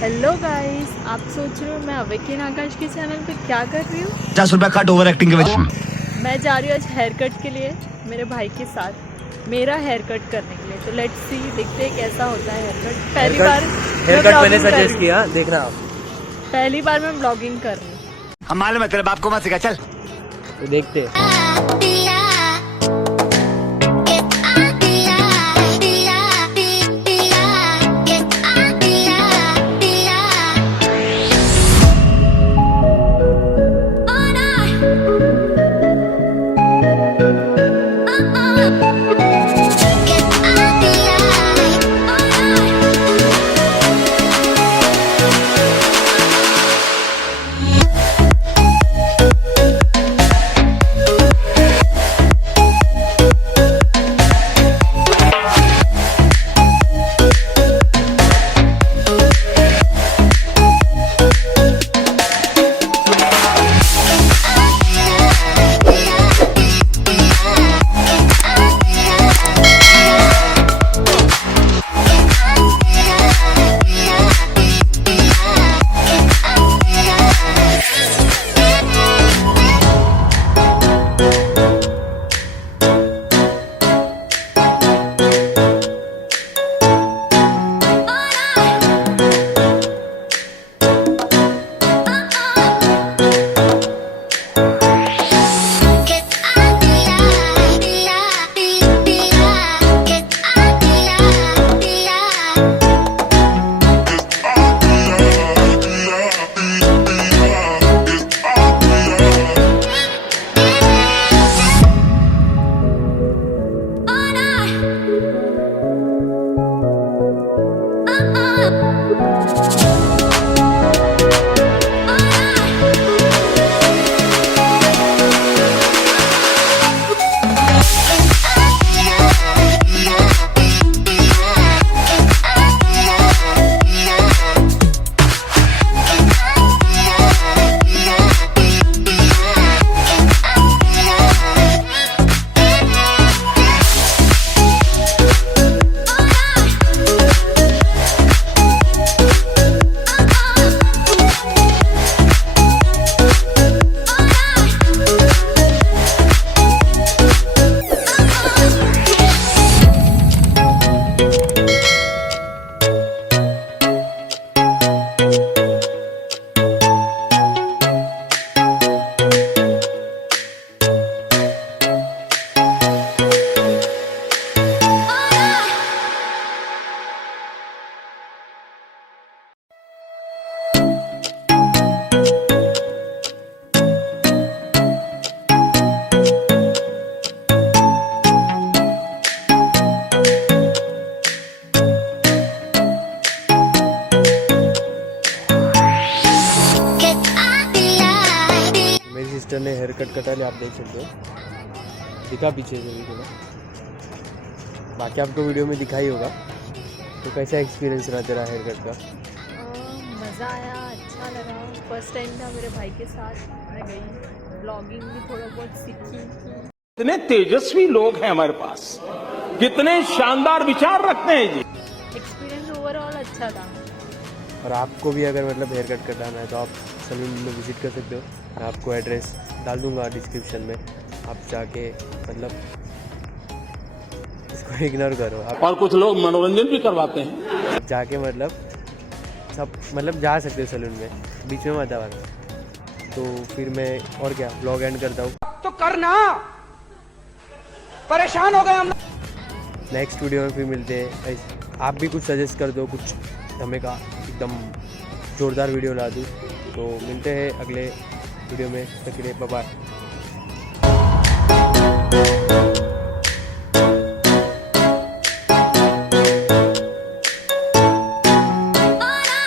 Hello guys, आप सोच रहे हो मैं अवेकिन आकाश के चैनल पे क्या कर रही हूँ? 10 रुपया कट ओवर एक्टिंग के वजह। मैं जा रही हूँ आज हेयर कट के लिए मेरे भाई के साथ, मेरा हेयर कट करने के लिए। तो लेट्स सी, देखते हैं कैसा होता है हेयर कट। पहली बार हेयर कट मैंने सजेस्ट किया, देखना आप। पहली बार मैं ब्लॉगिंग कर रही हूँ। हम मालूम है तेरे बाप को मत सिखा, चल तो देखते हैं। सिस्टर ने हेयर कट कटा लिया, आप देख सकते हो। दिखा पीछे से भी थोड़ा, बाकी आपको वीडियो में दिखा ही होगा। तो कैसा एक्सपीरियंस रहा तेरा हेयर कट का? मज़ा आया, अच्छा लगा। फर्स्ट टाइम था मेरे भाई के साथ, मैं गई, ब्लॉगिंग भी थोड़ा बहुत सीखी। कितने तेजस्वी लोग हैं हमारे पास, कितने शानदार विचार रखते हैं जी। एक्सपीरियंस ओवरऑल अच्छा था। और आपको भी अगर मतलब हेयर कट कटाना है तो आप सलून में विजिट कर सकते हो। मैं आपको एड्रेस डाल दूंगा डिस्क्रिप्शन में, आप जाके मतलब इसको इग्नोर करो आप। और कुछ लोग मनोरंजन भी करवाते हैं, जाके मतलब सब मतलब जा सकते हो सलून में, बीच में मत आना। तो फिर मैं और क्या ब्लॉग एंड करता हूँ। तो करना, परेशान हो गए हम। नेक्स्ट वीडियो में फिर मिलते हैं। आप भी कुछ सजेस्ट कर दो, कुछ हमें का एकदम जोरदार वीडियो ला दूँ। तो मिलते हैं अगले वीडियो में, तक के लिए बाय बाय।